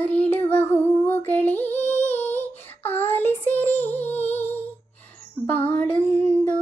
അരുളുവ ഹൂവുകളേ ആലിസിരി ബാളുന്തു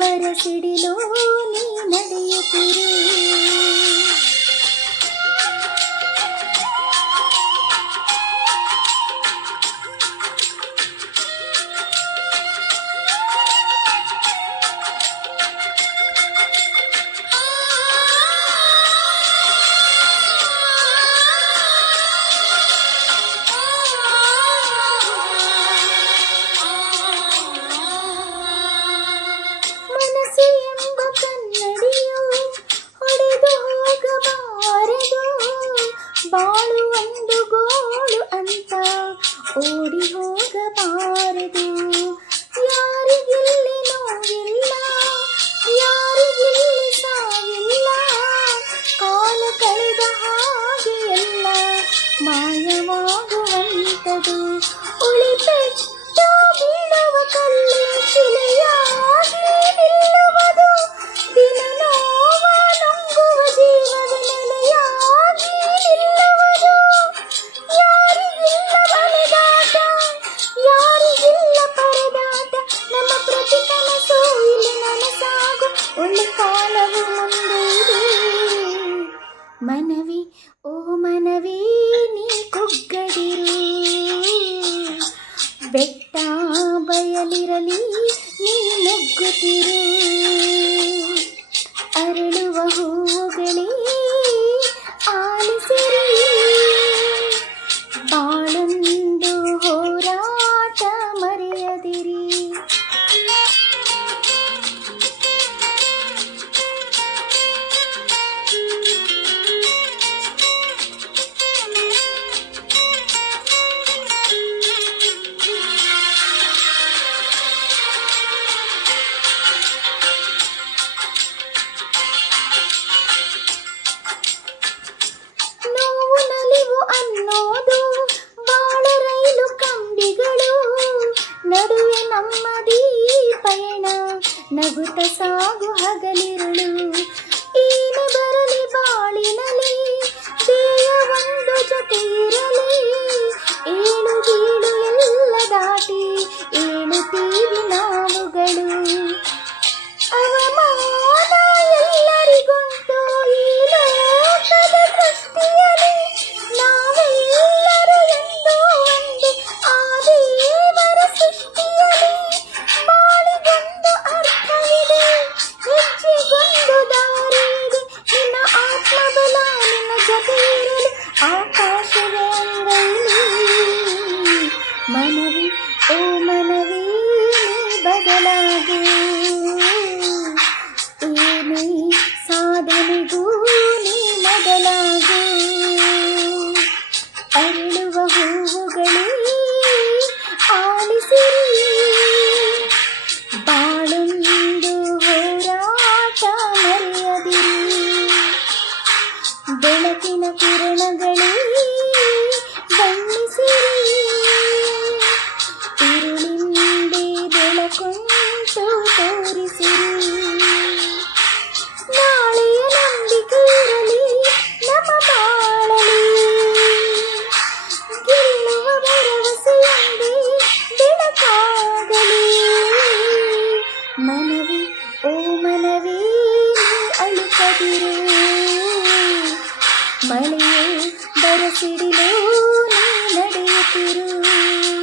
ಬರಸಿಡಿಲೋ ನೀ ನಡೆಯುತ್ತಿರೇ ஓடி ஹோக பாரது யாருகில்லி நோவில்லா யாருகில்லி சாவில்லா கால கழுதாகி எல்லா மாயமாகு வந்தது ஒளி பெட்டா பிள்ளவ கல்லின் சிலை మనవి ఓ మనవి నీ కొగ్గడిరు బెట్ట బయలిరలి నీ ముగ్గుతిరు ನಗುತ್ತ ಸಾಗು ಹಗಲಿರುಳು Ah. ಕಿರಣಗಳೇ ಬಣ್ಣಿಸಿರಿ வரசிடிலோ நடையத்திரு